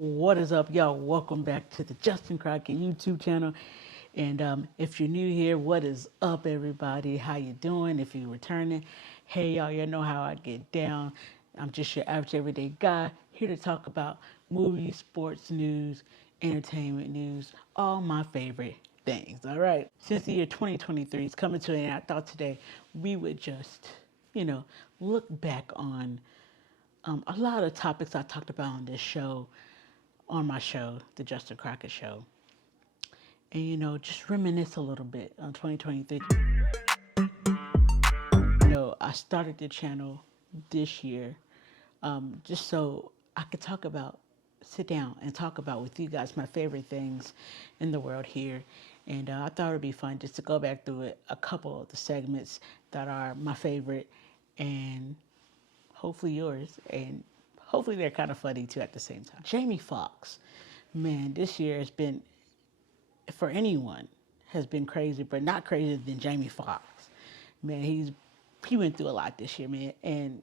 What is up, y'all? Welcome back to the Justin Crockett YouTube channel. And if you're new here, what is up, everybody? How you doing? If you're returning, hey, y'all, you know how I get down. I'm just your average everyday guy here to talk about movies, sports news, entertainment news, all my favorite things. All right. Since the year 2023 is coming to an end, I thought today we would just, look back on a lot of topics I talked about on this show, on my show, the Justin Crockett Show, and just reminisce a little bit on 2023. I started the channel this year just so I could sit down and talk about with you guys my favorite things in the world here. And I thought it'd be fun just to go back through it, a couple of the segments that are my favorite, and hopefully yours, and hopefully they're kind of funny too at the same time. Jamie Foxx, man, this year has been, for anyone, has been crazy, but not crazier than Jamie Foxx. Man, he went through a lot this year, man, and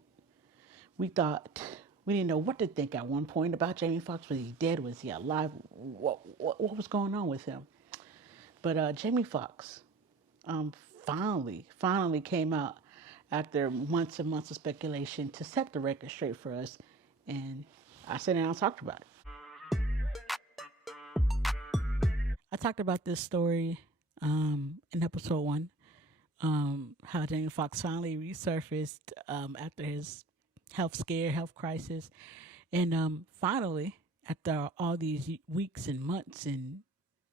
we didn't know what to think at one point about Jamie Foxx. Was he dead? Was he alive? What was going on with him? But Jamie Foxx finally came out after months and months of speculation to set the record straight for us, and I sat down and talked about it. I talked about this story in episode 1, how Jamie Foxx finally resurfaced after his health crisis, and finally, after all these weeks and months and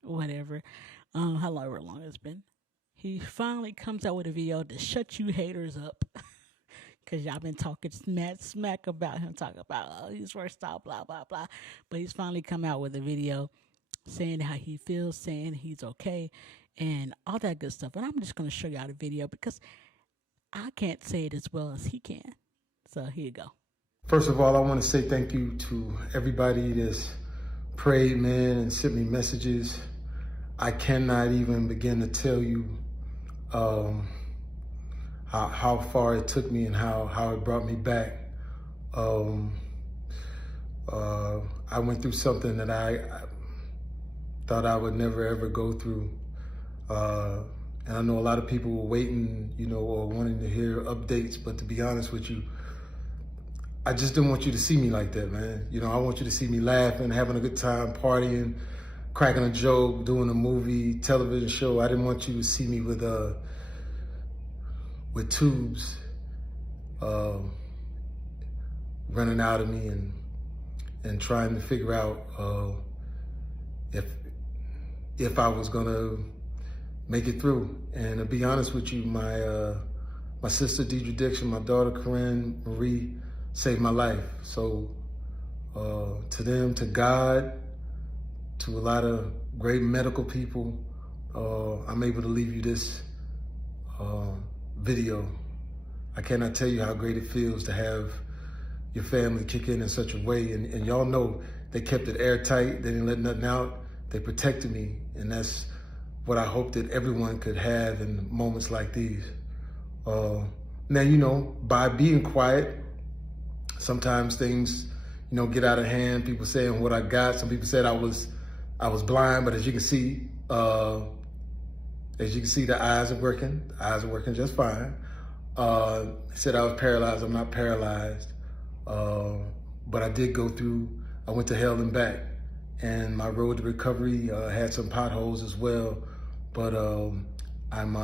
whatever, however long it's been, he finally comes out with a video to shut you haters up. Because y'all been talking smack about him, talking about, oh, he's first off, blah, blah, blah. But he's finally come out with a video saying how he feels, saying he's okay, and all that good stuff. And I'm just going to show y'all the video because I can't say it as well as he can. So here you go. First of all, I want to say thank you to everybody that's prayed, man, and sent me messages. I cannot even begin to tell you how far it took me and how it brought me back. I went through something that I thought I would never ever go through. And I know a lot of people were waiting, or wanting to hear updates, but to be honest with you, I just didn't want you to see me like that, man. I want you to see me laughing, having a good time, partying, cracking a joke, doing a movie, television show. I didn't want you to see me with tubes running out of me and trying to figure out if I was gonna make it through. And to be honest with you, my sister Deidre Dixon, my daughter Corinne Marie saved my life. So to them, to God, to a lot of great medical people, I'm able to leave you this video. I cannot tell you how great it feels to have your family kick in such a way. And y'all know they kept it airtight. They didn't let nothing out. They protected me. And that's what I hope that everyone could have in moments like these. Now, by being quiet, sometimes things, get out of hand. People saying what I got. Some people said I was blind, but as you can see, the eyes are working. The eyes are working just fine. They said I was paralyzed. I'm not paralyzed. But I did go through, I went to hell and back. And my road to recovery had some potholes as well. But I'm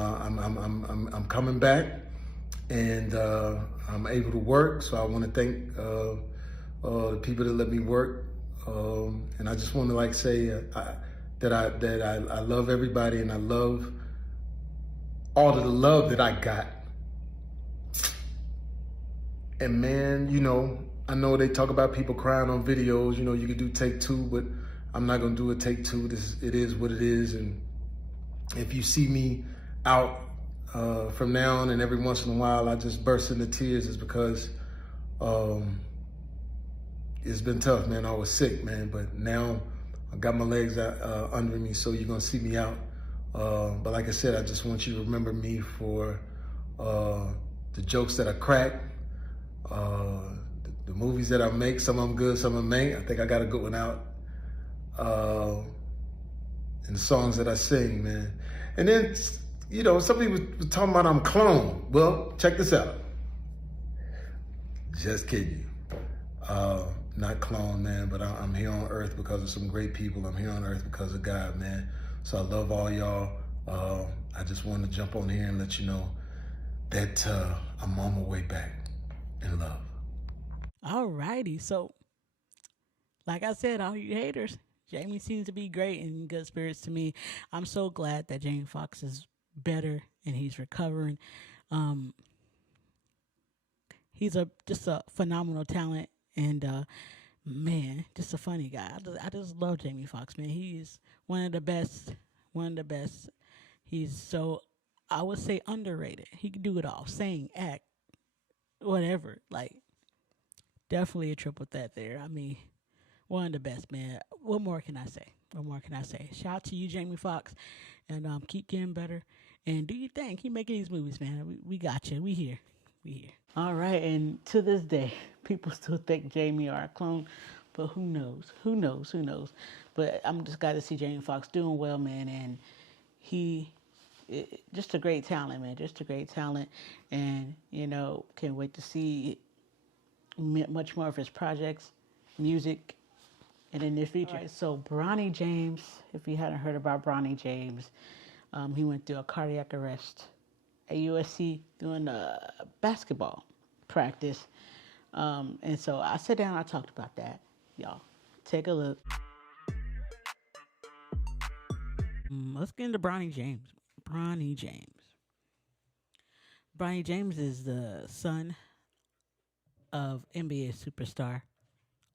coming back, and I'm able to work. So I want to thank the people that let me work. And I just want to say that I love everybody, and I love all of the love that I got. And man, I know they talk about people crying on videos. You can do take 2, but I'm not gonna do a take 2. It is what it is. And if you see me out from now on and every once in a while I just burst into tears, it's because it's been tough, man. I was sick, man, but now I got my legs under me, so you're gonna see me out. But like I said, I just want you to remember me for the jokes that I crack, the movies that I make. Some of them good, some of them ain't. I think I got a good one out. uh, and the songs that I sing, man. And then, some people were talking about I'm clone. Well, check this out. Just kidding you. Not clone, man, but I'm here on earth because of some great people. I'm here on earth because of God, man. So I love all y'all. I just wanted to jump on here and let you know that I'm on my way back in love. Alrighty, so like I said, all you haters, Jamie seems to be great and in good spirits to me. I'm so glad that Jamie Foxx is better and he's recovering. Um, he's just a phenomenal talent and man, just a funny guy. I just love Jamie Foxx, man. He is one of the best. One of the best. He's so, I would say, underrated. He can do it all: sing, act, whatever. Like, definitely a triple threat there. I mean, one of the best, man. What more can I say? What more can I say? Shout out to you, Jamie Foxx, and keep getting better. And do you think he making these movies, man? We got you. We here. We here. All right, and to this day, people still think Jamie are a clone, but who knows? Who knows? Who knows? But I'm just glad to see Jamie Foxx doing well, man, and he just a great talent, man. Just a great talent, and can't wait to see much more of his projects, music, in the near future. Right, so Bronny James, if you hadn't heard about Bronny James, he went through a cardiac arrest at USC doing a basketball practice. And so I sat down and I talked about that. Y'all, take a look. Let's get into Bronny James. Bronny James. Bronny James is the son of NBA superstar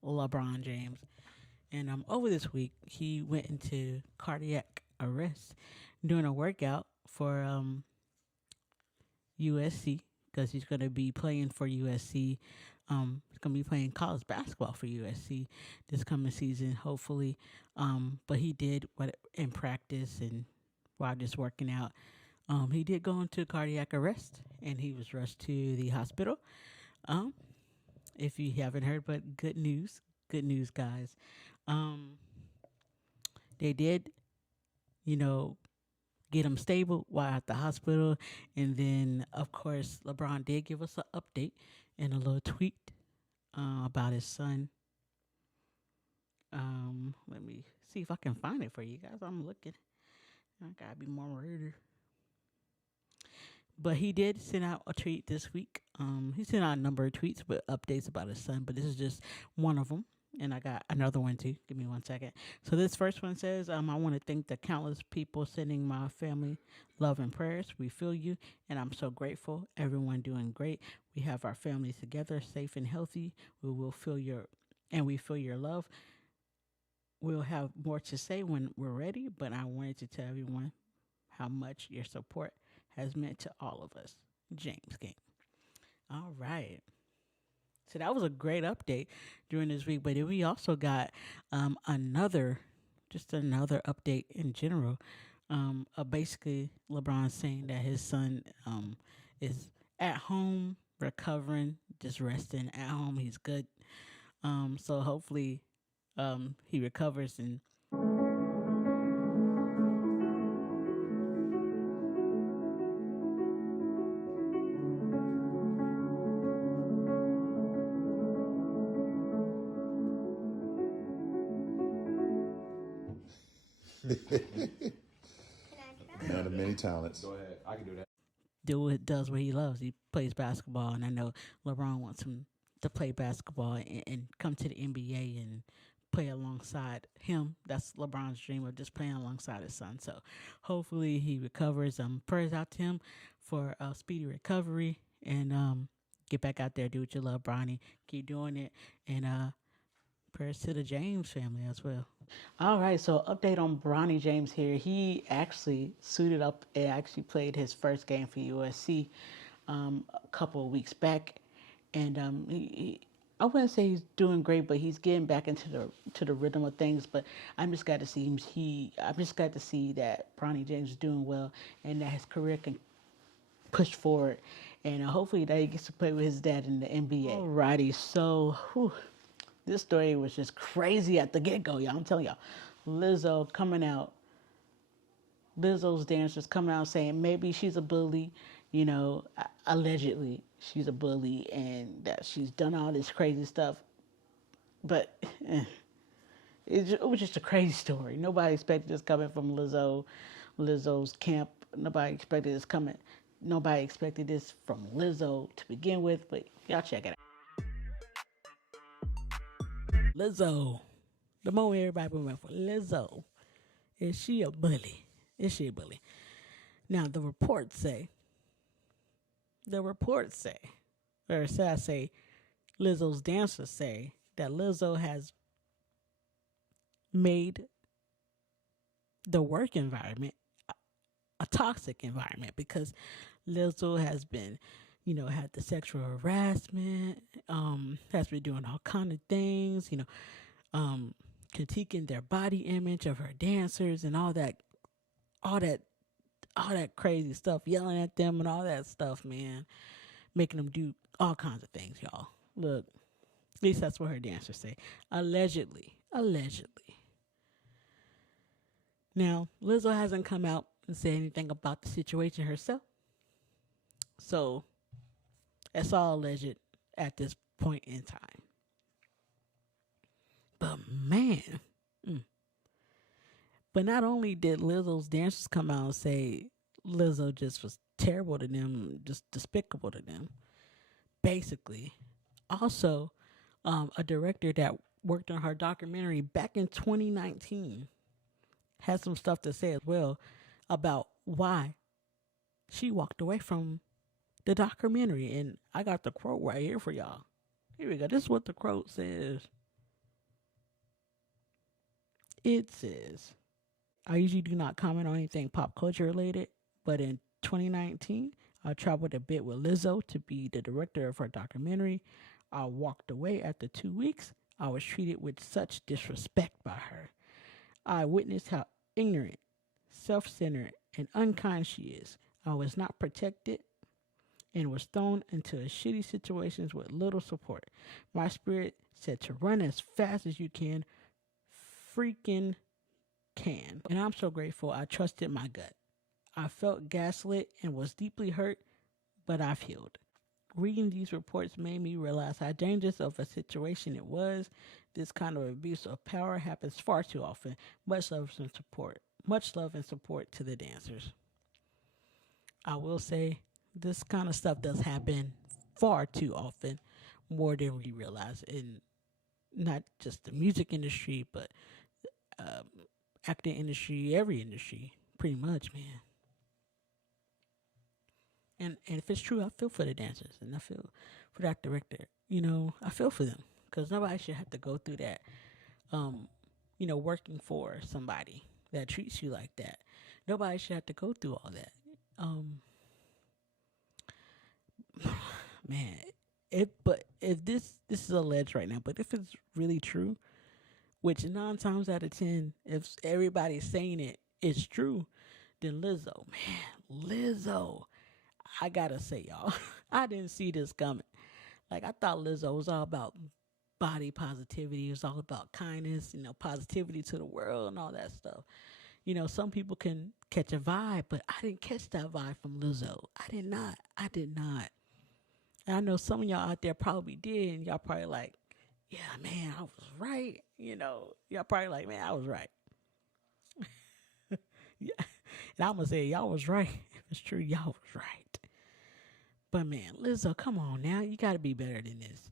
LeBron James. And over this week, he went into cardiac arrest doing a workout for USC because he's going to be playing for USC. He's going to be playing college basketball for USC this coming season, hopefully. But he did what in practice and while just working out. He did go into cardiac arrest and he was rushed to the hospital. If you haven't heard, but good news, guys. They did, get him stable while at the hospital. And then, of course, LeBron did give us an update and a little tweet about his son. Let me see if I can find it for you guys. I'm looking. I gotta be more ruder. But he did send out a tweet this week. He sent out a number of tweets with updates about his son, but this is just one of them. And I got another one too. Give me 1 second. So this first one says, I want to thank the countless people sending my family love and prayers. We feel you, and I'm so grateful. Everyone doing great. We have our families together, safe and healthy. We feel your love. We'll have more to say when we're ready, but I wanted to tell everyone how much your support has meant to all of us. James Game. All right. So that was a great update during this week. But then we also got another update in general. Basically, LeBron saying that his son is at home, recovering, just resting at home. He's good. So hopefully he recovers and Man of many talents. Go ahead. I can do that. does what he loves. He plays basketball, and I know LeBron wants him to play basketball and come to the NBA and play alongside him. That's LeBron's dream of just playing alongside his son. So hopefully he recovers. Prayers out to him for a speedy recovery and get back out there, do what you love, Bronny. Keep doing it, and prayers to the James family as well. All right, so update on Bronny James here. He actually suited up and actually played his first game for USC a couple of weeks back, and I wouldn't say he's doing great, but he's getting back into the rhythm of things. But I'm just glad to see I'm just glad to see that Bronny James is doing well and that his career can push forward, and hopefully that he gets to play with his dad in the NBA. Alrighty, so this story was just crazy at the get-go, y'all. I'm telling y'all. Lizzo coming out, Lizzo's dancers coming out saying maybe she's a bully, allegedly she's a bully and that she's done all this crazy stuff. But it was just a crazy story. Nobody expected this coming from Lizzo's camp. Nobody expected this coming. Nobody expected this from Lizzo to begin with. But y'all check it out. Lizzo. The moment everybody went for Lizzo. Is she a bully? Is she a bully? Now the reports say, or say I say, Lizzo's dancers say that Lizzo has made the work environment a toxic environment because Lizzo has been, had the sexual harassment, has been doing all kind of things, critiquing their body image of her dancers and all that crazy stuff, yelling at them and all that stuff, man, making them do all kinds of things, y'all. Look, at least that's what her dancers say. Allegedly. Now, Lizzo hasn't come out and said anything about the situation herself. So, it's all alleged at this point in time. But man, but not only did Lizzo's dancers come out and say Lizzo just was terrible to them, just despicable to them, basically, also a director that worked on her documentary back in 2019 had some stuff to say as well about why she walked away from the documentary. And I got the quote right here for y'all. Here we go. This is what the quote says. It says, I usually do not comment on anything pop culture related, but in 2019, I traveled a bit with Lizzo to be the director of her documentary. I walked away after 2 weeks. I was treated with such disrespect by her. I witnessed how ignorant, self-centered, and unkind she is. I was not protected and was thrown into shitty situations with little support. My spirit said to run as fast as you can, freaking can. And I'm so grateful I trusted my gut. I felt gaslit and was deeply hurt, but I've healed. Reading these reports made me realize how dangerous of a situation it was. This kind of abuse of power happens far too often. Much love and support to the dancers. I will say this kind of stuff does happen far too often, more than we realize, in not just the music industry, but acting industry, every industry, pretty much, man. And if it's true, I feel for the dancers and I feel for that director. I feel for them because nobody should have to go through that. Working for somebody that treats you like that. Nobody should have to go through all that. Man, but if this is alleged right now, but if it's really true, which 9 times out of 10, if everybody's saying it is true, then Lizzo, I gotta say, y'all, I didn't see this coming. Like, I thought Lizzo was all about body positivity. It was all about kindness, positivity to the world and all that stuff. Some people can catch a vibe, but I didn't catch that vibe from Lizzo. I did not. And I know some of y'all out there probably did, and y'all probably like, yeah, man, I was right. Y'all probably like, man, I was right. Yeah. And I'm going to say, y'all was right. If it's true, y'all was right. But man, Lizzo, come on now. You got to be better than this.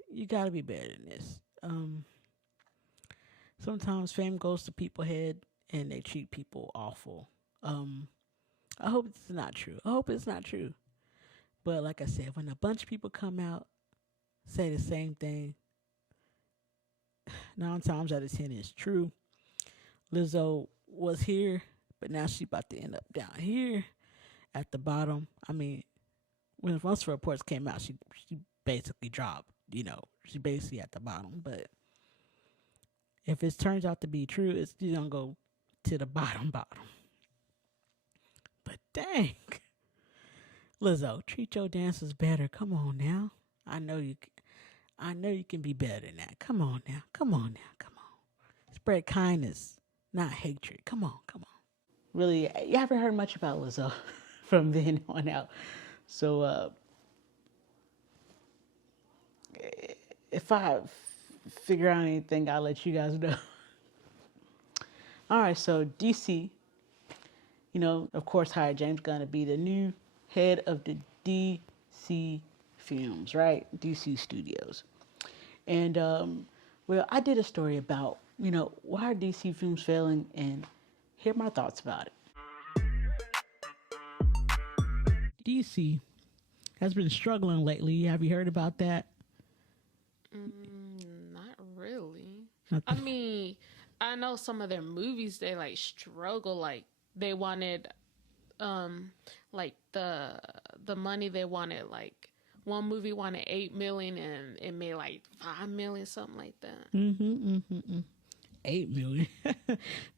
Sometimes fame goes to people's head and they treat people awful. I hope it's not true. But like I said, when a bunch of people come out, say the same thing, 9 times out of 10 it's true. Lizzo was here, but now she about to end up down here at the bottom. I mean, once the reports came out, she basically dropped. She basically at the bottom. But if it turns out to be true, it's still gonna go to the bottom. But dang, Lizzo, treat your dancers better. Come on now. I know you can be better than that. Come on now. Spread kindness. not hatred. Come on, come on. Really, you haven't heard much about Lizzo from then on out. So if I figure out anything, I'll let you guys know. All right, so DC, of course, hired James Gunn to be the new head of the DC films, right? DC Studios. And, well, I did a story about, why are DC films failing, and here are my thoughts about it. DC has been struggling lately. Have you heard about that? Not really. Not I mean, I know some of their movies, they like struggle. Like they wanted, like the money they wanted. Like one movie wanted 8 million and it made like 5 million, something like that. 8 million.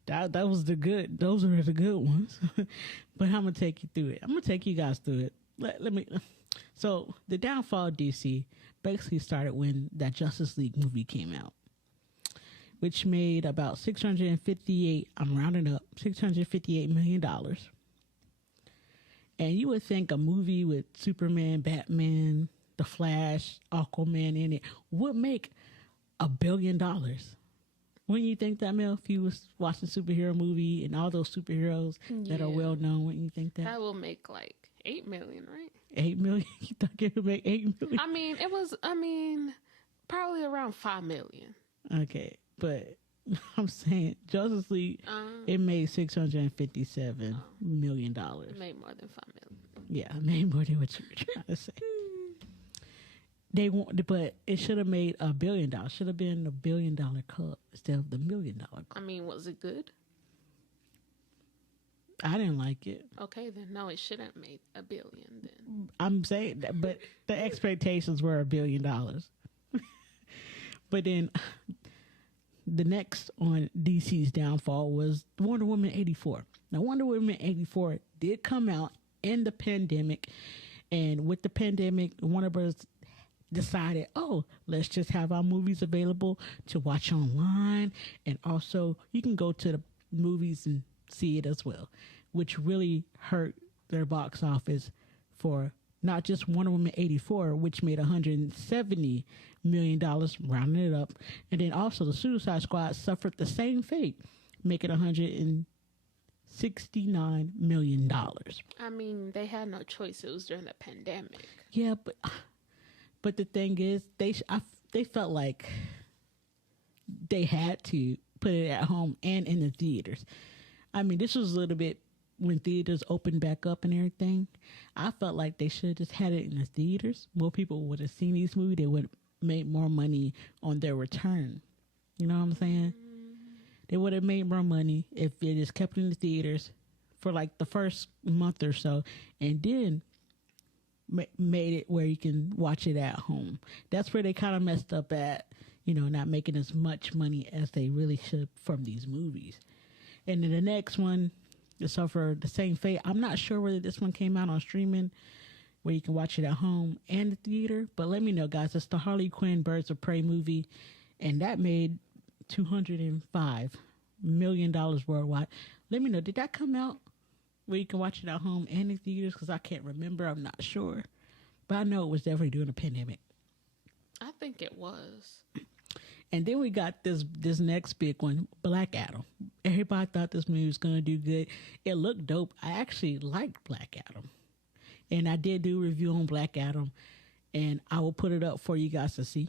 that was the good. Those are the good ones. But I'm gonna take you through it. I'm gonna take you guys through it. Let me. So the downfall of DC basically started when that Justice League movie came out, which made about 658. I'm rounding up $658 million. And you would think a movie with Superman, Batman, The Flash, Aquaman in it would make $1 billion. Wouldn't you think that, Mel, if you was watching a superhero movie and all those superheroes that are well known? Wouldn't you think that? That will make like 8 million, right? 8 million? You thought it would make 8 million? I mean, probably around 5 million. Okay, but I'm saying Justice League, it made $657 million. It made more than 5 million. Yeah, it made more than what you were trying to say. But it should have made $1 billion. Should have been $1 billion club instead of the $1 million club. I mean, was it good? I didn't like it. Okay, then no, it shouldn't have made $1 billion. Then I'm saying that, but the expectations were $1 billion. But then the next on DC's downfall was Wonder Woman 84. Now, Wonder Woman 84 did come out in the pandemic, and with the pandemic, Warner Bros. Decided, let's just have our movies available to watch online, and also you can go to the movies and see it as well, which really hurt their box office for not just Wonder Woman 84, which made $170 million, rounding it up, and then also the Suicide Squad suffered the same fate, making $169 million. I mean, they had no choice. It was during the pandemic. Yeah, but the thing is, they felt like they had to put it at home and in the theaters. I mean, this was a little bit when theaters opened back up and everything. I felt like they should have just had it in the theaters. More people would have seen these movies. They would have made more money on their return. You know what I'm saying? They would have made more money if they just kept it in the theaters for like the first month or so, and then made it where you can watch it at home. That's where they kind of messed up at, not making as much money as they really should from these movies. And then the next one, they suffered the same fate. I'm not sure whether this one came out on streaming where you can watch it at home and the theater, but let me know, guys. It's the Harley Quinn Birds of Prey movie, and that made $205 million worldwide. Let me know, did that come out where you can watch it at home and in theaters? Because I can't remember. I'm not sure. But I know it was definitely during the pandemic. I think it was. And then we got this next big one, Black Adam. Everybody thought this movie was going to do good. It looked dope. I actually liked Black Adam. And I did do a review on Black Adam. And I will put it up for you guys to see.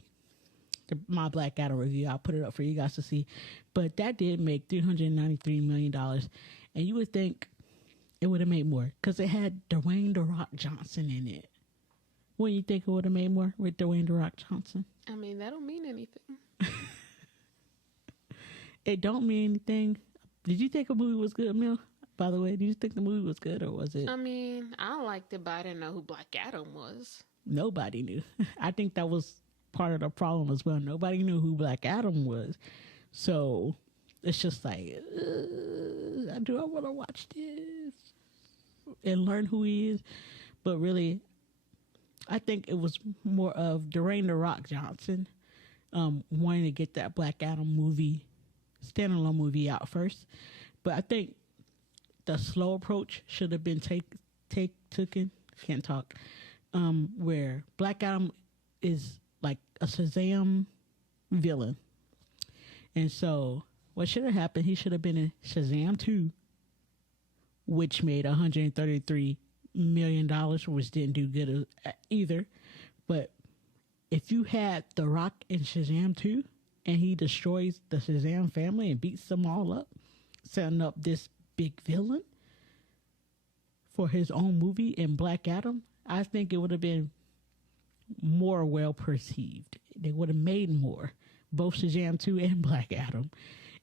My Black Adam review, I'll put it up for you guys to see. But that did make $393 million. And you would think it would have made more because it had Dwayne "The Rock" Johnson in it. Wouldn't you think it would have made more with Dwayne "The Rock" Johnson? I mean, that don't mean anything. It don't mean anything. Did you think a movie was good, Mel? By the way, did you think the movie was good, or was it? I mean, I liked it, but I didn't know who Black Adam was. Nobody knew. I think that was part of the problem as well. Nobody knew who Black Adam was. So it's just like, do I want to watch this and learn who he is? But really, I think it was more of Dwayne "The Rock" Johnson wanting to get that Black Adam movie standalone movie out first. But I think the slow approach should have been taken. Can't talk. Where Black Adam is like a Shazam villain, and so what should have happened? He should have been in Shazam 2, which made $133 million, which didn't do good either. But if you had The Rock in Shazam 2 and he destroys the Shazam family and beats them all up, setting up this big villain for his own movie in Black Adam, I think it would have been more well perceived. They would have made more, both Shazam 2 and Black Adam.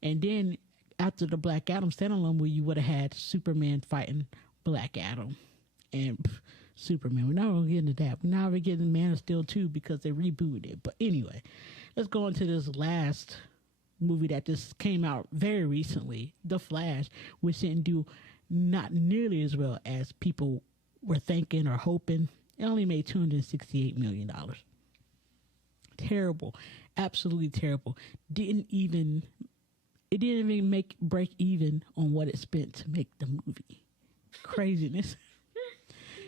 And then after the Black Adam standalone movie, you would have had Superman fighting Black Adam. And Superman, we're not going to get into that. Now we're getting Man of Steel 2 because they rebooted it. But anyway, let's go into this last movie that just came out very recently, The Flash, which didn't do not nearly as well as people were thinking or hoping. It only made $268 million. Terrible. Absolutely terrible. It didn't even break even on what it spent to make the movie. Craziness.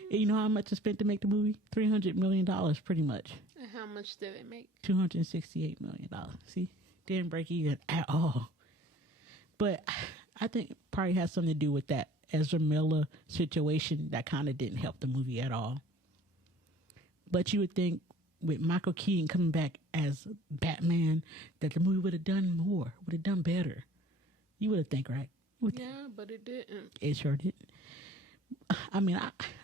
You know how much it spent to make the movie? $300 million, pretty much. And how much did it make? $268 million. See? Didn't break even at all. But I think it probably has something to do with that Ezra Miller situation that kind of didn't help the movie at all. But you would think with Michael Keaton coming back as Batman that the movie would have done more, would have done better. You would have think, right? Yeah, but it didn't. It sure did. I mean,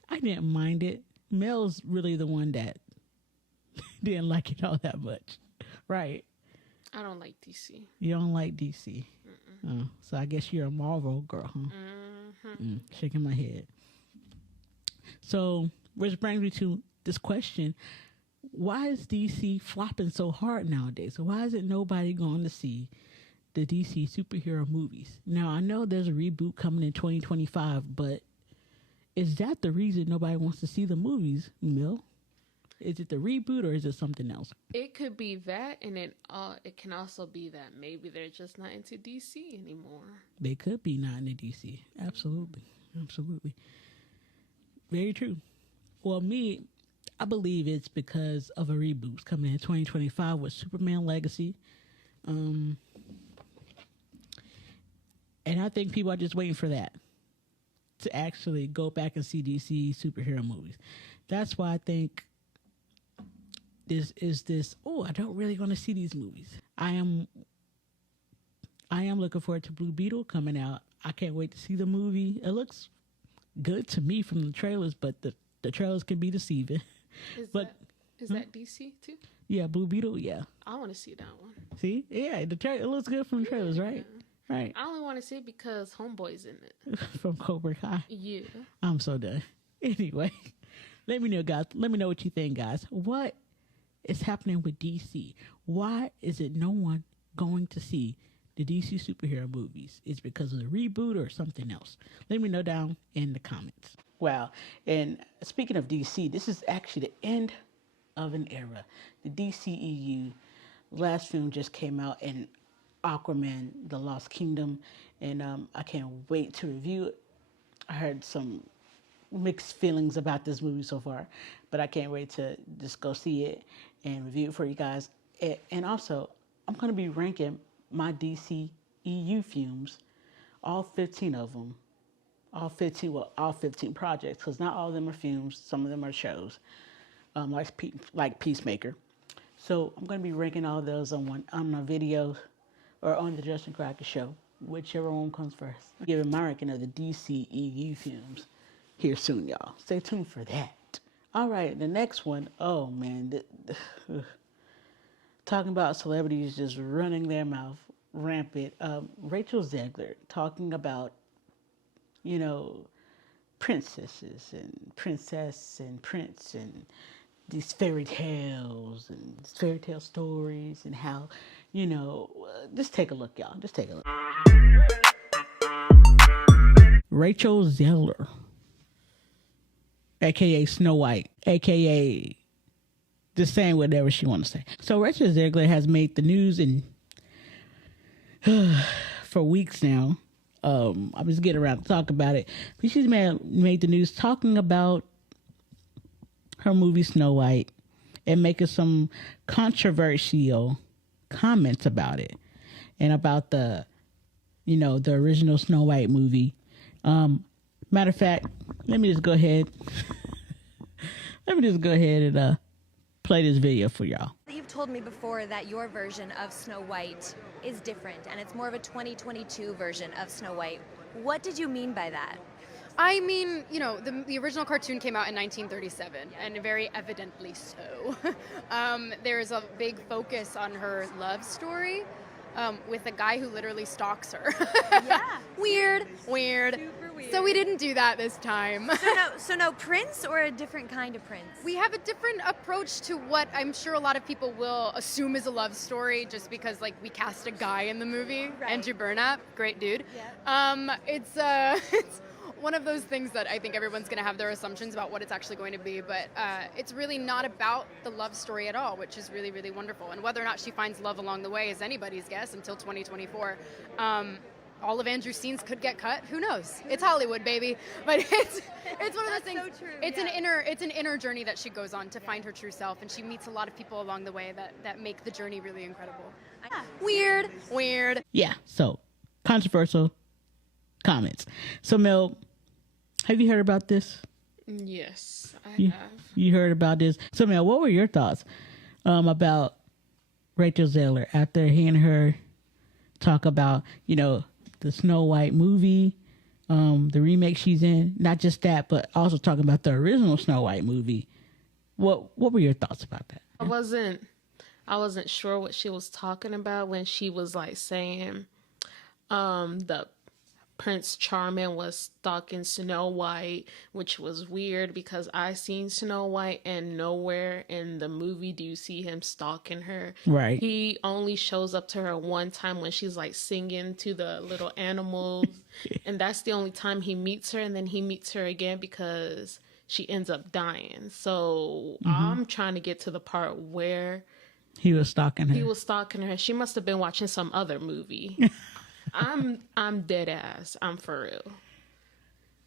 I didn't mind it. Mel's really the one that didn't like it all that much. Right. I don't like DC. You don't like DC. Oh, so I guess you're a Marvel girl, huh? Shaking my head. So, which brings me to this question. Why is DC flopping so hard nowadays? Why isn't nobody going to see the DC superhero movies? Now, I know there's a reboot coming in 2025, but is that the reason nobody wants to see the movies, Mill? Is it the reboot or is it something else? It could be that, and then it can also be that maybe they're just not into DC anymore. They could be not into DC. Absolutely. Absolutely. Very true. Well, I believe it's because of a reboot coming in 2025 with Superman Legacy. And I think people are just waiting for that to actually go back and see DC superhero movies. That's why I think I don't really want to see these movies. I am looking forward to Blue Beetle coming out. I can't wait to see the movie. It looks good to me from the trailers, but the trailers can be deceiving. Is that DC too? Yeah, Blue Beetle, yeah. I want to see that one. See? Yeah, it looks good from the trailers, right? Right. I only want to see it because Homeboy's in it. From Cobra Kai. Yeah. I'm so done. Anyway, let me know, guys. Let me know what you think, guys. What is happening with DC? Why is it no one going to see the DC superhero movies? Is it because of the reboot or something else? Let me know down in the comments. Wow. And speaking of DC, this is actually the end of an era. The DCEU last film just came out, and Aquaman, The Lost Kingdom, and I can't wait to review it. I heard some mixed feelings about this movie so far, but I can't wait to just go see it and review it for you guys. And also, I'm going to be ranking my DCEU films, all 15 of them, all 15 projects, because not all of them are films, some of them are shows, like Peacemaker. So I'm going to be ranking all of those on my video or on the Justin Crockett Show, whichever one comes first. I'm giving my ranking of the DCEU films here soon, y'all. Stay tuned for that. All right, the next one, oh man, talking about celebrities just running their mouth rampant. Rachel Zegler talking about, princesses and princess and prince and these fairy tales and fairy tale stories and how, just take a look, y'all. Just take a look. Rachel Zegler, a.k.a. Snow White, a.k.a. just saying whatever she wants to say. So Rachel Zegler has made the news, and for weeks now. I was getting around to talk about it, but she's made the news talking about her movie Snow White and making some controversial comments about it and about the original Snow White movie. Matter of fact, let me just go ahead and play this video for y'all. You've told me before that your version of Snow White is different and it's more of a 2022 version of Snow White. What did you mean by that? I mean, the original cartoon came out in 1937, and very evidently so. There's a big focus on her love story with a guy who literally stalks her. Yeah. Weird. Super weird. So we didn't do that this time. So no Prince or a different kind of Prince? We have a different approach to what I'm sure a lot of people will assume is a love story just because, we cast a guy in the movie. Right. Andrew Burnap, great dude. Yeah. It's one of those things that I think everyone's going to have their assumptions about what it's actually going to be, but it's really not about the love story at all, which is really, really wonderful. And whether or not she finds love along the way is anybody's guess until 2024. All of Andrew's scenes could get cut. Who knows? It's Hollywood, baby. But it's one of those things. So true, it's yeah. an inner journey that she goes on to find her true self, and she meets a lot of people along the way that make the journey really incredible. Weird. Yeah, so controversial comments. So Mel, have you heard about this? Yes, I have. You heard about this. So Mel, what were your thoughts about Rachel Zegler after hearing her talk about, the Snow White movie, the remake she's in? Not just that, but also talking about the original Snow White movie. What were your thoughts about that? I wasn't sure what she was talking about when she was saying the Prince Charming was stalking Snow White, which was weird because I seen Snow White and nowhere in the movie do you see him stalking her. Right. He only shows up to her one time when she's singing to the little animals. And that's the only time he meets her. And then he meets her again because she ends up dying. So I'm trying to get to the part where he was stalking her. She must have been watching some other movie. I'm dead ass. I'm for real.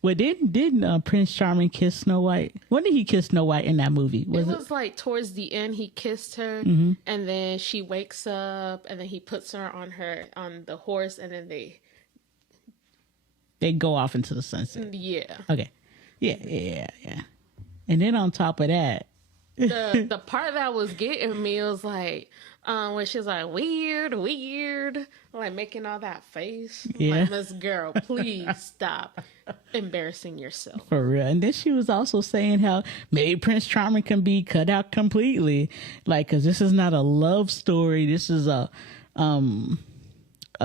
Well, didn't Prince Charming kiss Snow White? When did he kiss Snow White in that movie? It was towards the end. He kissed her, and then she wakes up, and then he puts her on the horse, and then they go off into the sunset. Yeah. Okay. Yeah. And then on top of that, the part that was getting me was when she's weird, making all that face. Yeah. Miss girl, please stop embarrassing yourself. For real. And then she was also saying how maybe Prince Charming can be cut out completely. Because this is not a love story. This is of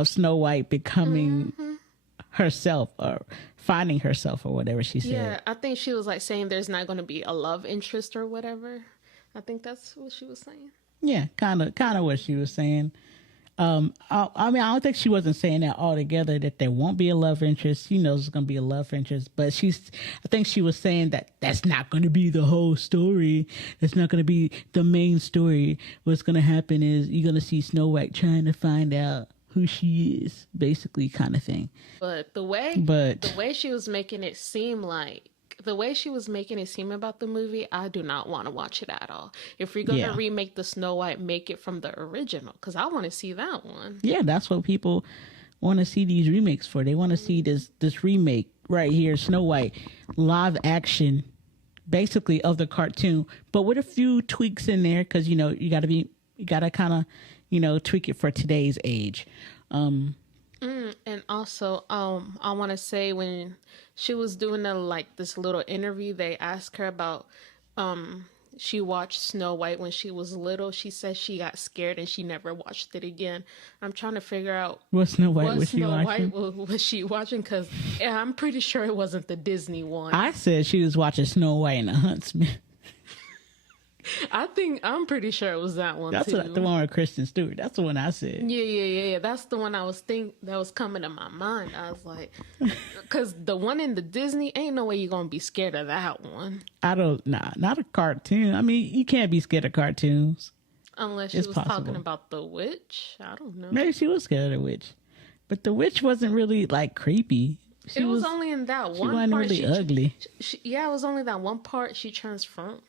Snow White becoming herself or finding herself or whatever she said. Yeah, I think she was saying there's not going to be a love interest or whatever. I think that's what she was saying. Yeah, kind of what she was saying. I don't think she wasn't saying that altogether, that there won't be a love interest. She knows there's going to be a love interest, but I think she was saying that that's not going to be the whole story. That's not going to be the main story. What's going to happen is you're going to see Snow White trying to find out who she is, basically, kind of thing. But the way she was making it seem about the movie, I do not want to watch it at all. If you're going to remake the Snow White, make it from the original, because I want to see that one. Yeah, that's what people want to see these remakes for. They want to see this remake right here, Snow White, live action, basically of the cartoon, but with a few tweaks in there, because you got to kind of tweak it for today's age. And also, I want to say when she was doing this little interview, they asked her about she watched Snow White when she was little. She said she got scared and she never watched it again. I'm trying to figure out what Snow White was she watching, because I'm pretty sure it wasn't the Disney one. I said she was watching Snow White and the Huntsman. I'm pretty sure it was that one. That's too. The one with Kristen Stewart. That's the one I said. Yeah. That's the one that was coming to my mind. I was like, because the one in the Disney, ain't no way you're gonna be scared of that one. Not a cartoon. I mean, you can't be scared of cartoons unless she was talking about the witch. I don't know. Maybe she was scared of the witch. But the witch wasn't really like creepy. It was only in that one wasn't part. really ugly. Yeah, it was only that one part she transformed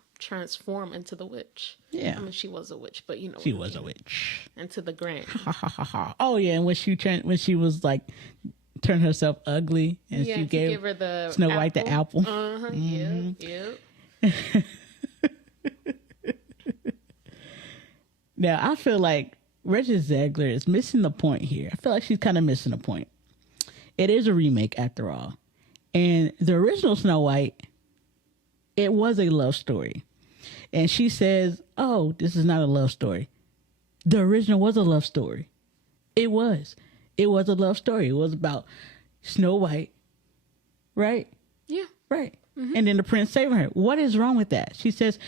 into the witch. Yeah. I mean, she was a witch, but you know. She was a witch. Into the granny. Oh, yeah. And when she was like, turned herself ugly and Yeah, she gave her the Snow White the apple. Uh-huh, yep. Now, I feel like Regis Zegler is missing the point here. I feel like she's kind of missing the point. It is a remake after all. And the original Snow White, it was a love story. And she says, oh, this is not a love story. The original was a love story. It was. It was a love story. It was about Snow White, right? Yeah. Right. Mm-hmm. And then the prince saving her. What is wrong with that? She says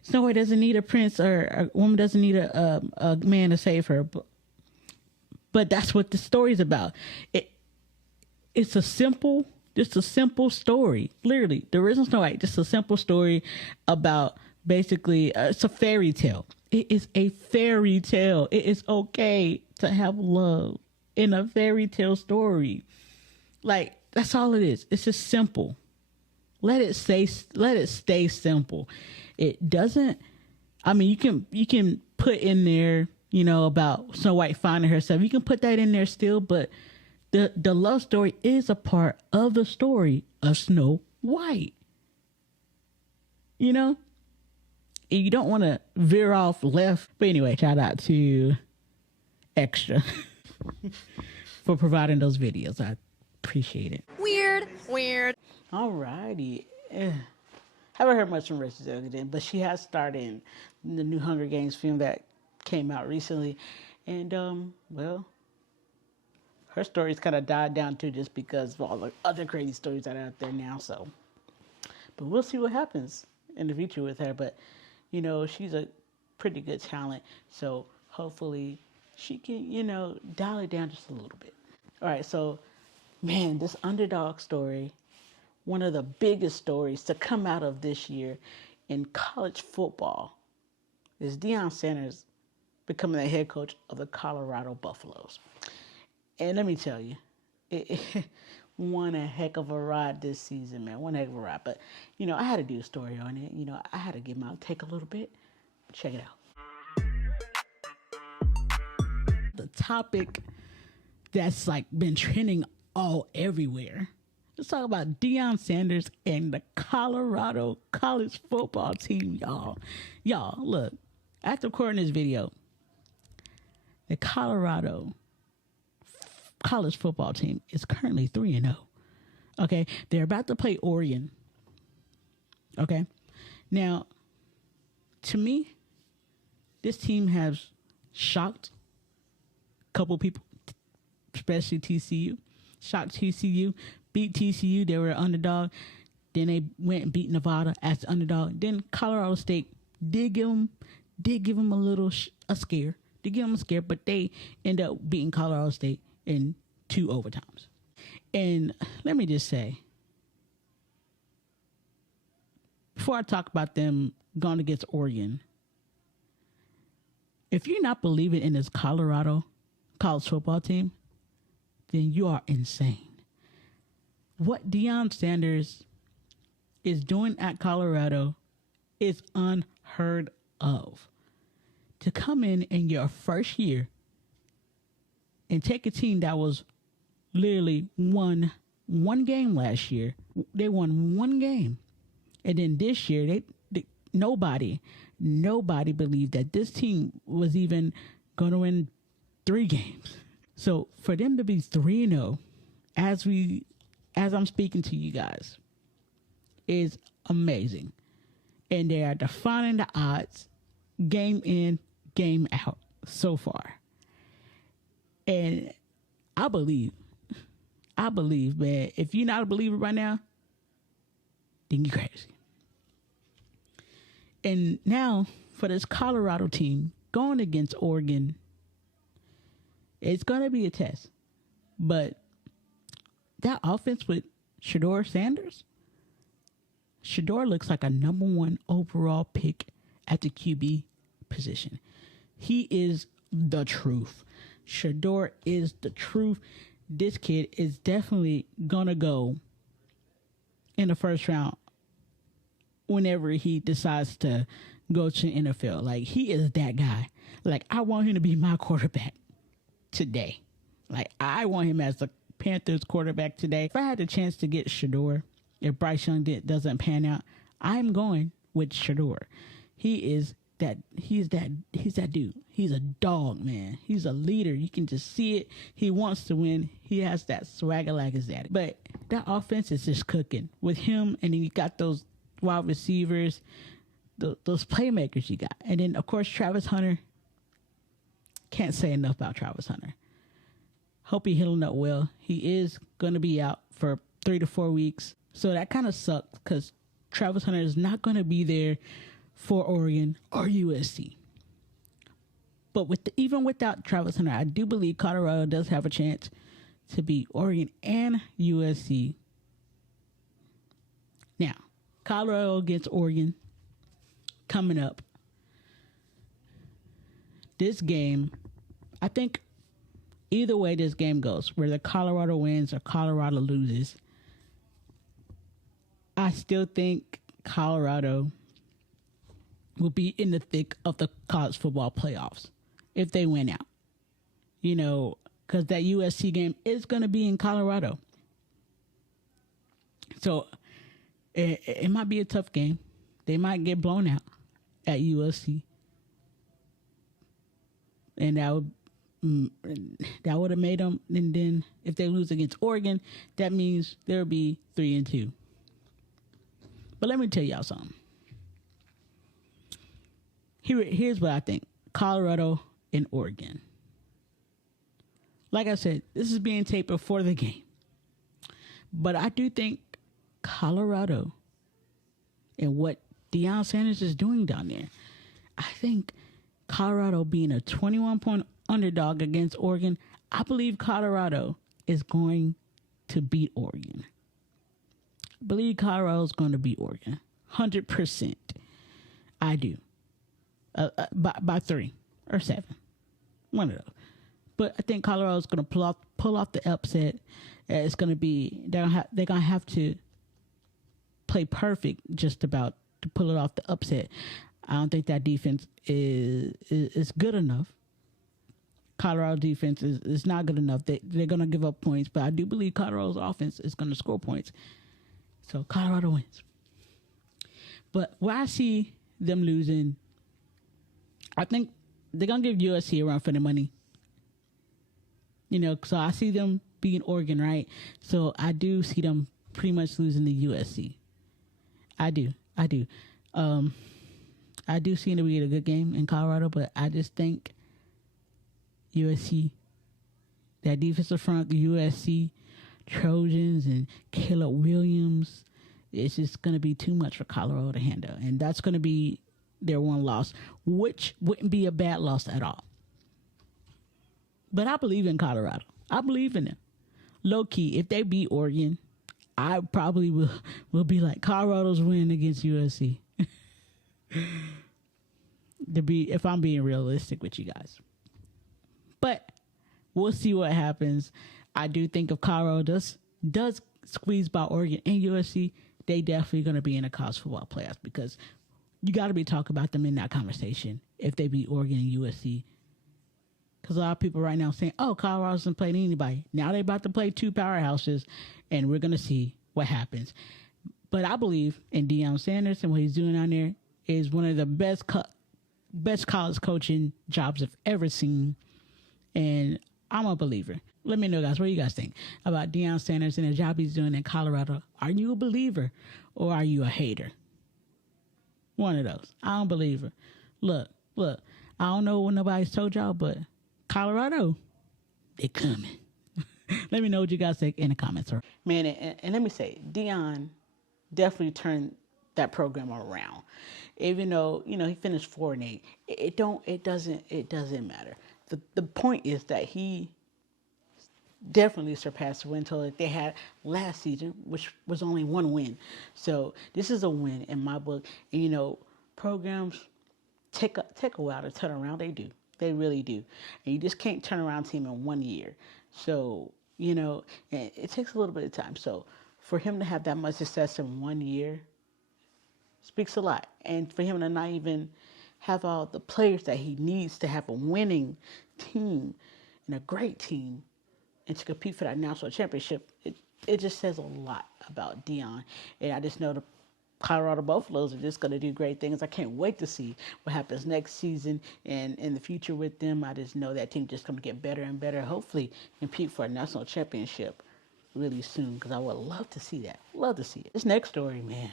Snow White doesn't need a prince, or a woman doesn't need a man to save her. But that's what the story's about. It's a simple story. Literally, the original Snow White, just a simple story about basically, it's a fairy tale. It is a fairy tale. It is okay to have love in a fairy tale story. Like, that's all it is. It's just simple. Let it stay simple. It doesn't, I mean, you can put in there, you know, about Snow White finding herself. You can put that in there still, but the love story is a part of the story of Snow White. You know? You don't want to veer off left. But anyway, shout out to Extra for providing those videos. I appreciate it. Weird. Alrighty. Haven't heard much from Regis Zegler, but she has starred in the new Hunger Games film that came out recently. And, well, her story's kind of died down too, just because of all the other crazy stories that are out there now. So, but we'll see what happens in the future with her. But, you know, she's a pretty good talent. So hopefully she can, you know, dial it down just a little bit. All right. So, man, this underdog story, one of the biggest stories to come out of this year in college football, is Deion Sanders becoming the head coach of the Colorado Buffaloes. And let me tell you, it won a heck of a ride this season, man. One heck of a ride. But, you know, I had to do a story on it. You know, I had to give my take a little bit. Check it out. The topic that's like been trending all everywhere. Let's talk about Deion Sanders and the Colorado college football team, y'all. Y'all, look, after recording this video, the Colorado college football team is currently 3-0. Okay, they're about to play Oregon. Okay, now, to me, this team has shocked a couple people, especially TCU. Shocked TCU, beat TCU. They were an underdog. Then they went and beat Nevada as the underdog. Then Colorado State did give them a scare. Did give them a scare, but they end up beating Colorado State in 2 overtimes. And let me just say, before I talk about them going against Oregon, if you're not believing in this Colorado college football team, then you are insane. What Deion Sanders is doing at Colorado is unheard of. To come in your first year and take a team that was literally won one game last year. They won one game. And then this year, nobody believed that this team was even going to win 3 games. So for them to be 3-0 as I'm speaking to you guys is amazing. And they are defying the odds game in, game out so far. And I believe, man, if you're not a believer right now, then you're crazy. And now for this Colorado team going against Oregon, it's going to be a test. But that offense with Shedeur Sanders, Shedeur looks like a number 1 overall pick at the QB position. He is the truth. Shedeur is the truth. this kid is definitely gonna go in the first round whenever he decides to go to the NFL. Like, he is that guy. Like, I want him to be my quarterback today. Like, I want him as the Panthers quarterback today. If I had the chance to get Shador, if Bryce Young doesn't pan out, I'm going with Shador. He's that dude. He's a dog, man. He's a leader. You can just see it. He wants to win. He has that swagger like his daddy. But that offense is just cooking with him, and then you got those wide receivers, those playmakers you got. And then, of course, Travis Hunter. Can't say enough about Travis Hunter. Hope he's healing up well. He is going to be out for 3 to 4 weeks. So that kind of sucks because Travis Hunter is not going to be there for Oregon or USC. But even without Travis Hunter, I do believe Colorado does have a chance to beat Oregon and USC. Now, Colorado against Oregon coming up. This game, I think either way this game goes, whether Colorado wins or Colorado loses, I still think Colorado will be in the thick of the college football playoffs if they win out. You know, because that USC game is going to be in Colorado. So it might be a tough game. They might get blown out at USC. And that would have made them. And then if they lose against Oregon, that means they'll be 3-2. But let me tell y'all something. Here's what I think. Colorado and Oregon. Like I said, this is being taped before the game. But I do think Colorado and what Deion Sanders is doing down there, I think Colorado being a 21-point underdog against Oregon, I believe Colorado is going to beat Oregon. I believe Colorado is going to beat Oregon. 100%. I do. By 3 or 7. One of those. But I think Colorado is going to pull off the upset. It's going to be, they're going to have to play perfect just about to pull it off the upset. I don't think that defense is good enough. Colorado defense is not good enough. They're going to give up points, but I do believe Colorado's offense is going to score points. So Colorado wins. But where I see them losing, I think they're going to give USC a run for their money. You know, so I see them beating Oregon, right? So I do see them pretty much losing to USC. I do. I do see it to be a good game in Colorado, but I just think USC, that defensive front, the USC Trojans and Caleb Williams, it's just going to be too much for Colorado to handle. And that's going to be their one loss, which wouldn't be a bad loss at all. But I believe in Colorado. I believe in them. Low key, if they beat Oregon, I probably will be like, Colorado's win against USC. If I'm being realistic with you guys. But we'll see what happens. I do think if Colorado does squeeze by Oregon and USC, they definitely going to be in the college football playoffs, because you got to be talking about them in that conversation if they beat Oregon and USC. Because a lot of people right now saying, oh, Colorado doesn't play anybody. Now they're about to play two powerhouses, and we're going to see what happens. But I believe in Deion Sanders, and what he's doing down there is one of the best college coaching jobs I've ever seen. And I'm a believer. Let me know, guys, what do you guys think about Deion Sanders and the job he's doing in Colorado? Are you a believer or are you a hater? One of those. I'm a believer. Look, I don't know what nobody's told y'all, but Colorado, they coming. Let me know what you guys think in the comments. Man, and let me say, Deion definitely turned that program around. Even though, he finished 4-8, it doesn't matter. The point is that he definitely surpassed the win total that they had last season, which was only 1 win. So this is a win in my book. And programs take a while to turn around. They do. They really do. And you just can't turn around a team in 1 year. So you know, and it takes a little bit of time. So for him to have that much success in 1 year speaks a lot. And for him to not even have all the players that he needs to have a winning team and a great team and to compete for that national championship, it just says a lot about Dion. And I just know the Colorado Buffaloes are just going to do great things. I can't wait to see what happens next season and in the future with them. I just know that team just going to get better and better. Hopefully compete for a national championship really soon because I would love to see that. Love to see it. This next story, man.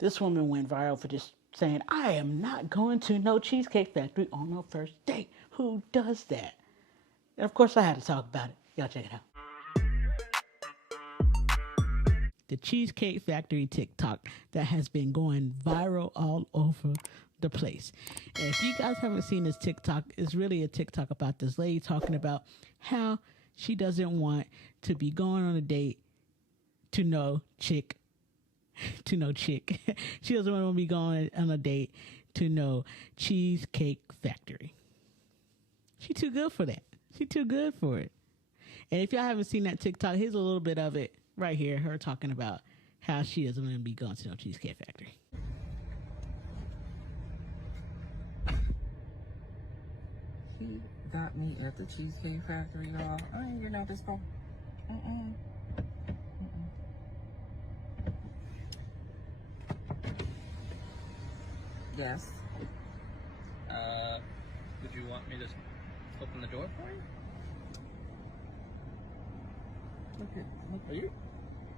This woman went viral for just saying, I am not going to no Cheesecake Factory on no first date. Who does that? And of course I had to talk about it. Y'all check it out. The Cheesecake Factory TikTok that has been going viral all over the place. And if you guys haven't seen this TikTok, it's really a TikTok about this lady talking about how she doesn't want to be going on a date to no chick. She doesn't want to be going on a date to no Cheesecake Factory. She too good for that. She too good for it. And if y'all haven't seen that TikTok, here's a little bit of it right here. Her talking about how she doesn't want to be going to no Cheesecake Factory. He got me at the Cheesecake Factory, y'all. I ain't getting out this car. Yes. Would you want me to open the door for you? Look,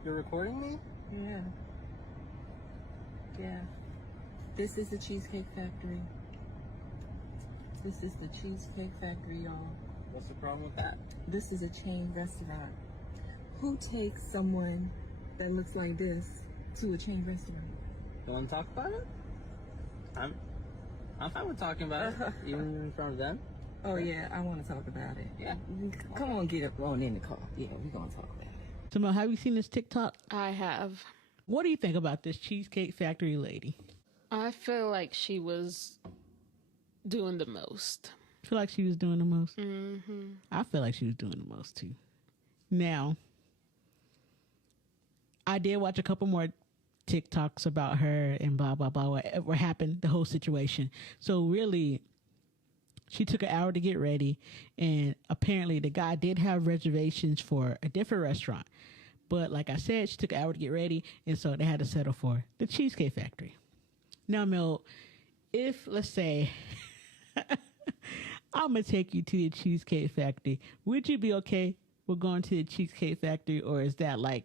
You're recording me? yeah. Yeah. This is the Cheesecake Factory. This is the Cheesecake Factory, y'all. What's the problem with that? This is a chain restaurant. Who takes someone that looks like this to a chain restaurant? You want to talk about it? I'm fine with talking about it, even in front of them. Oh yeah, I want to talk about it. Yeah. Come on, get up on in the car. Yeah, we're gonna talk about it. Jamal, have you seen this TikTok? I have. What do you think about this Cheesecake Factory lady? I feel like she was doing the most. I feel like she was doing the most. Mm-hmm. I feel like she was doing the most too. Now, I did watch a couple more TikToks about her and blah, blah, blah, whatever happened, the whole situation. So really, she took an hour to get ready, and apparently the guy did have reservations for a different restaurant. But like I said, she took an hour to get ready, and so they had to settle for the Cheesecake Factory. Now, Mel, if, let's say, I'm going to take you to the Cheesecake Factory, would you be okay with going to the Cheesecake Factory, or is that, like,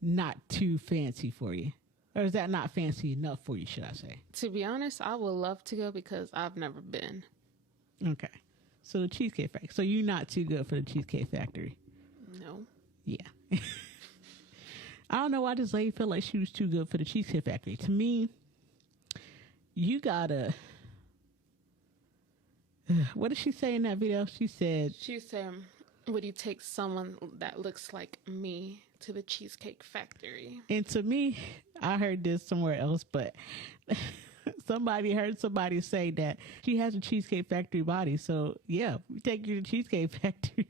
not too fancy for you? Or is that not fancy enough for you, should I say? To be honest, I would love to go because I've never been. Okay. So the Cheesecake Factory. So you're not too good for the Cheesecake Factory? No. Yeah. I don't know why this lady felt like she was too good for the Cheesecake Factory. To me, you gotta... What did she say in that video? She said... She said, would you take someone that looks like me to the Cheesecake Factory? And to me, I heard this somewhere else, but somebody heard somebody say that she has a Cheesecake Factory body. So, yeah, we take you to Cheesecake Factory.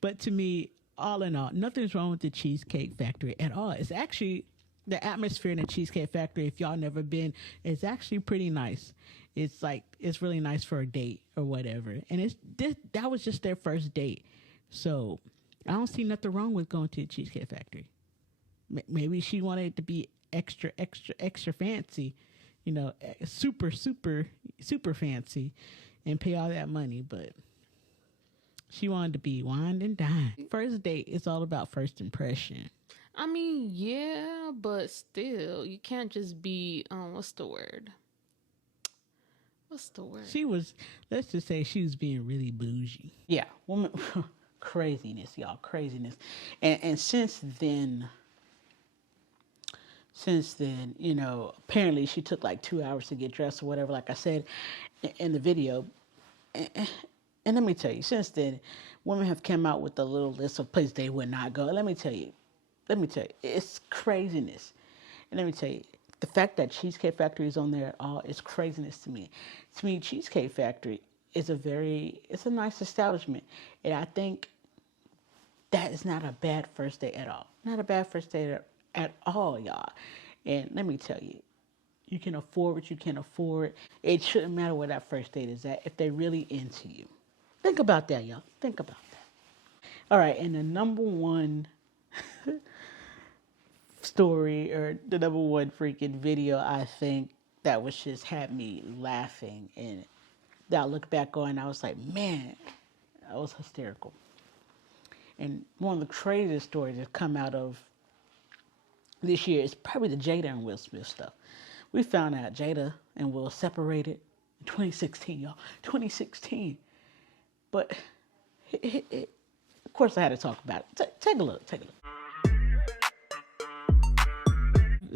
But to me, all in all, nothing's wrong with the Cheesecake Factory at all. It's actually, the atmosphere in the Cheesecake Factory, if y'all never been, is actually pretty nice. It's like, it's really nice for a date or whatever. And that was just their first date. So I don't see nothing wrong with going to the Cheesecake Factory. Maybe she wanted it to be extra fancy, you know, super fancy and pay all that money. But she wanted to be wined and dined. First date is all about first impression. I mean, yeah, but still, you can't just be, what's the word? She was, let's just say she was being really bougie. Yeah, woman, craziness, y'all, craziness. And since then, you know, apparently she took like 2 hours to get dressed or whatever, like I said in the video. And let me tell you, since then, women have come out with a little list of places they would not go. Let me tell you, it's craziness. And let me tell you, the fact that Cheesecake Factory is on there at all is craziness to me. To me, Cheesecake Factory is it's a nice establishment. And I think That is not a bad first date at all. Not a bad first date at all, y'all. And let me tell you, you can afford what you can afford. It shouldn't matter where that first date is at if they're really into you. Think about that, y'all. Think about that. All right, and the number one story or the number one freaking video I think that was just had me laughing, and that I look back on, I was like, man, that was hysterical. And one of the craziest stories that come out of this year is probably the Jada and Will Smith stuff. We found out Jada and Will separated in 2016, y'all. 2016. But of course I had to talk about it. Take a look. Take a look.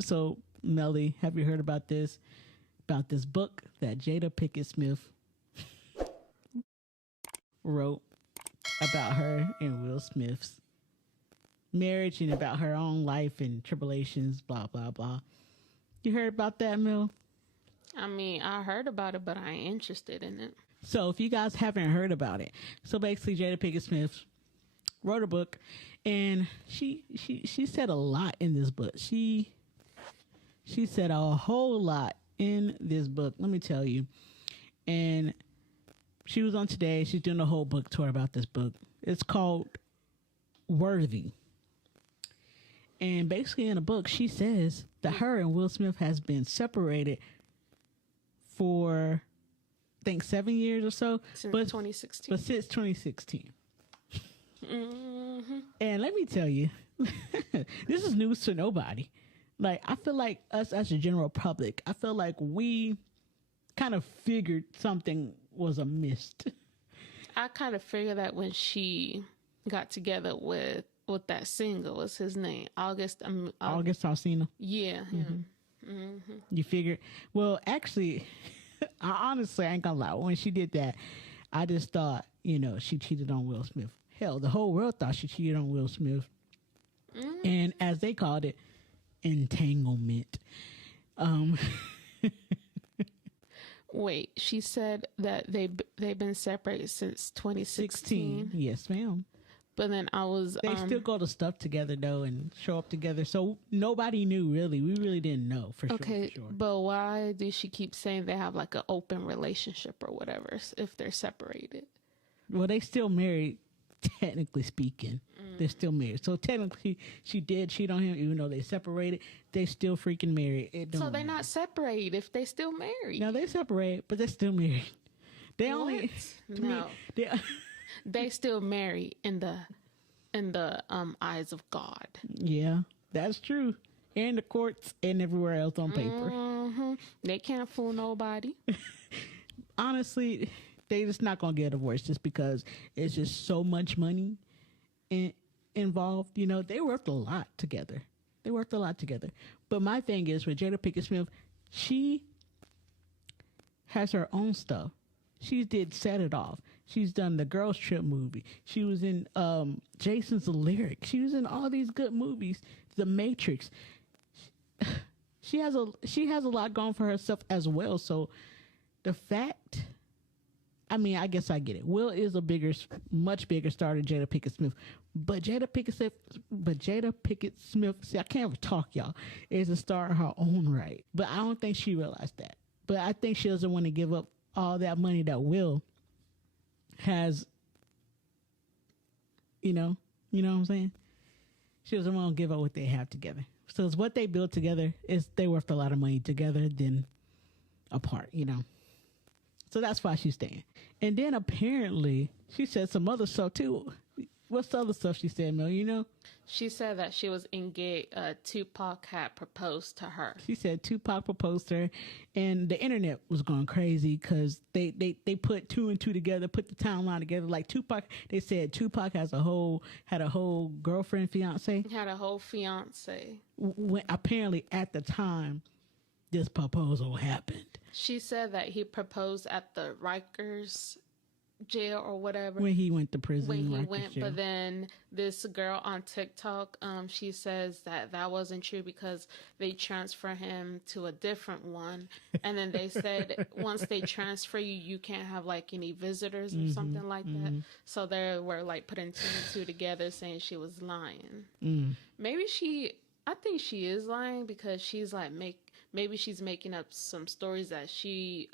So, Melly, have you heard about this? About this book that Jada Pinkett Smith wrote about her and Will Smith's marriage and about her own life and tribulations, blah, blah, blah. You heard about that, Mel? I mean, I heard about it, but I ain't interested in it. So if you guys haven't heard about it, so basically Jada Pinkett Smith wrote a book, and she said a lot in this book. She said a whole lot in this book, let me tell you. And she was on Today. She's doing a whole book tour about this book. It's called Worthy. And basically in the book, she says that her and Will Smith has been separated for, I think, 7 years or so. Since but, 2016. But since 2016. Mm-hmm. And let me tell you, this is news to nobody. Like, I feel like us as a general public, I feel like we kind of figured something was amiss. I kind of figured that when she got together with that singer, what's his name? August Alsina. Yeah, him. Mm-hmm. You figured? Well, actually, I honestly ain't gonna lie. When she did that, I just thought, she cheated on Will Smith. Hell, the whole world thought she cheated on Will Smith. Mm-hmm. And as they called it, entanglement. Wait, she said that they've been separated since 2016. Yes, ma'am. But then they still go to stuff together though and show up together. So nobody knew really. We really didn't know for sure. Okay, but why does she keep saying they have like an open relationship or whatever if they're separated? Well, they still married, technically speaking. They're still married. So technically she did cheat on him even though they separated. They still freaking married. So they're not separated if they still married. No, they separated, but they're still married. They what? only no. They still marry in the eyes of God. Yeah, that's true. And the courts and everywhere else on paper. Mm-hmm. They can't fool nobody. Honestly, they just not gonna get a divorce just because it's just so much money involved. They worked a lot together. But my thing is with Jada Pinkett Smith, she has her own stuff. She did Set It Off. She's done the Girls Trip movie. She was in Jason's Lyric. She was in all these good movies. The Matrix. She has a lot going for herself as well. So the fact, I mean, I guess I get it. Will is much bigger star than Jada Pinkett Smith. But Jada Pinkett Smith, see, I can't even talk, y'all, is a star in her own right. But I don't think she realized that. But I think she doesn't want to give up all that money that Will has, you know what I'm saying? She doesn't want to give up what they have together. So it's what they build together is they worth a lot of money together than apart, So that's why she's staying. And then apparently she said some other stuff too. What's the other stuff she said, Mel, She said that she was engaged. Tupac had proposed to her. She said Tupac proposed to her, and the internet was going crazy because they put two and two together, put the timeline together. Like Tupac, they said Tupac had a whole girlfriend, fiance. Had a whole fiance. When apparently at the time this proposal happened. She said that he proposed at the Rikers jail or whatever. When he went to prison. When he Rikers went, jail. but then this girl on TikTok, she says that wasn't true because they transfer him to a different one, and then they said once they transfer you, you can't have like any visitors or something like that. So they were like putting two and two together, saying she was lying. Maybe I think she is lying because she's like maybe she's making up some stories that she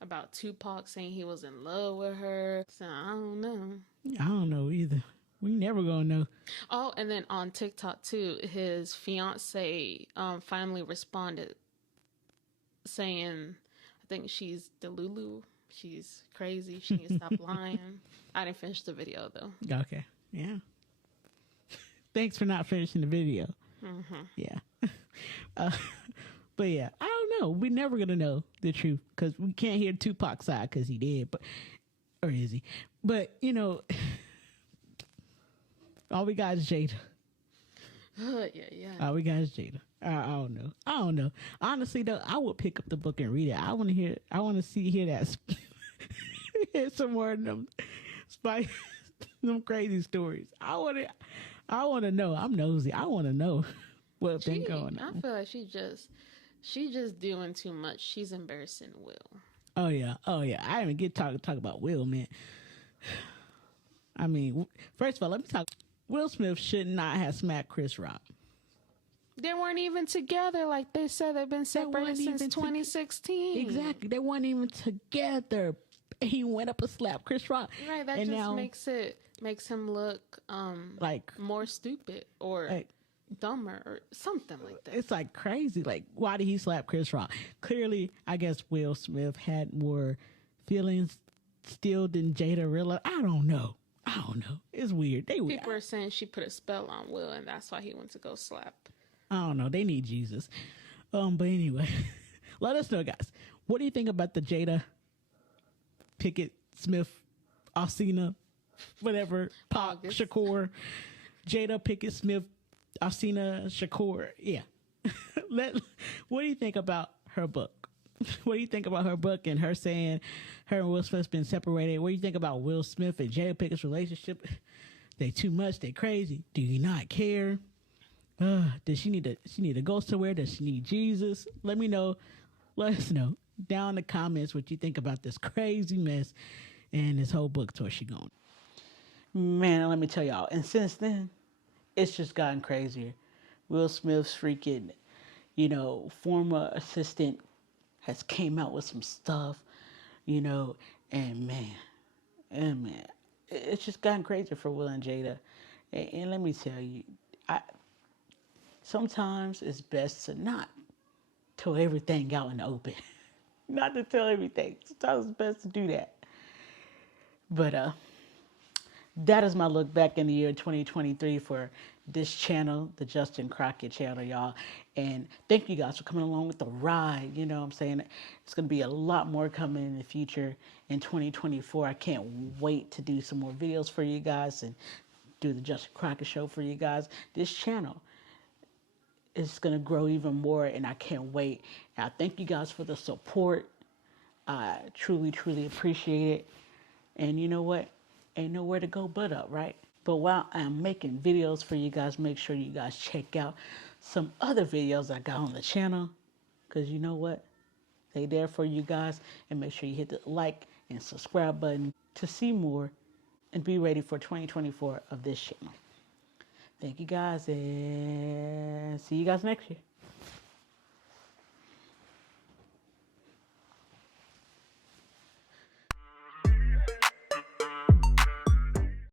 about Tupac saying he was in love with her. So I don't know. I don't know either. We never gonna know. Oh, and then on TikTok too, his fiance finally responded saying, I think she's Delulu. She's crazy. She needs to stop lying. I didn't finish the video though. Okay. Yeah. Thanks for not finishing the video. Yeah. But yeah, I don't know. We're never gonna know the truth because we can't hear Tupac's side because he did, but or is he? But you know, all we got is Jada. Yeah. All we got is Jada. I don't know. I don't know. Honestly, though, I would pick up the book and read it. I want to hear. I want to hear that. Hear some more of them, them crazy stories. I want to know. I'm nosy. I want to know what's been going on. I feel like she's just doing too much. She's embarrassing Will. Oh yeah. I didn't even get talk about Will, man. I mean, first of all, let me talk. Will Smith should not have smacked Chris Rock. They weren't even together. Like they said, they've been separated since 2016. Exactly. They weren't even together. He went up and slapped Chris Rock. Right. That and just now, makes him look like more stupid or dumber or something like that. It's like crazy. Like, why did he slap Chris Rock? Clearly, I guess Will Smith had more feelings still than Jada realized. I don't know. It's weird. People are saying she put a spell on Will, and that's why he went to go slap. I don't know. They need Jesus. But anyway, let us know, guys. What do you think about the Jada Pickett Smith Alcina, whatever, Pac Shakur, Jada Pickett Smith Alcina Shakur? Yeah. What do you think about her book? What do you think about her book and her saying her and Will Smith's been separated? What do you think about Will Smith and Jada Pickett's relationship? They too much. They crazy. Do you not care? Does she need to go somewhere? Does she need Jesus? Let me know. Let us know down in the comments what you think about this crazy mess and this whole book tour she going. Man, let me tell y'all. And since then, it's just gotten crazier. Will Smith's freaking, former assistant has came out with some stuff, and man, it's just gotten crazier for Will and Jada. And let me tell you, sometimes it's best to not tell everything out in the open. Not to tell everything. Sometimes it's best to do that. But that is my look back in the year 2023 for this channel, the Justin Crockett channel, y'all. And thank you guys for coming along with the ride. You know what I'm saying? It's going to be a lot more coming in the future in 2024. I can't wait to do some more videos for you guys and do the Justin Crockett show for you guys. This channel is going to grow even more, and I can't wait. And I thank you guys for the support. I truly, truly appreciate it. And you know what? Ain't nowhere to go but up, right? But while I'm making videos for you guys, make sure you guys check out some other videos I got on the channel. Because you know what? They there for you guys. And make sure you hit the like and subscribe button to see more and be ready for 2024 of this channel. Thank you guys, and see you guys next year.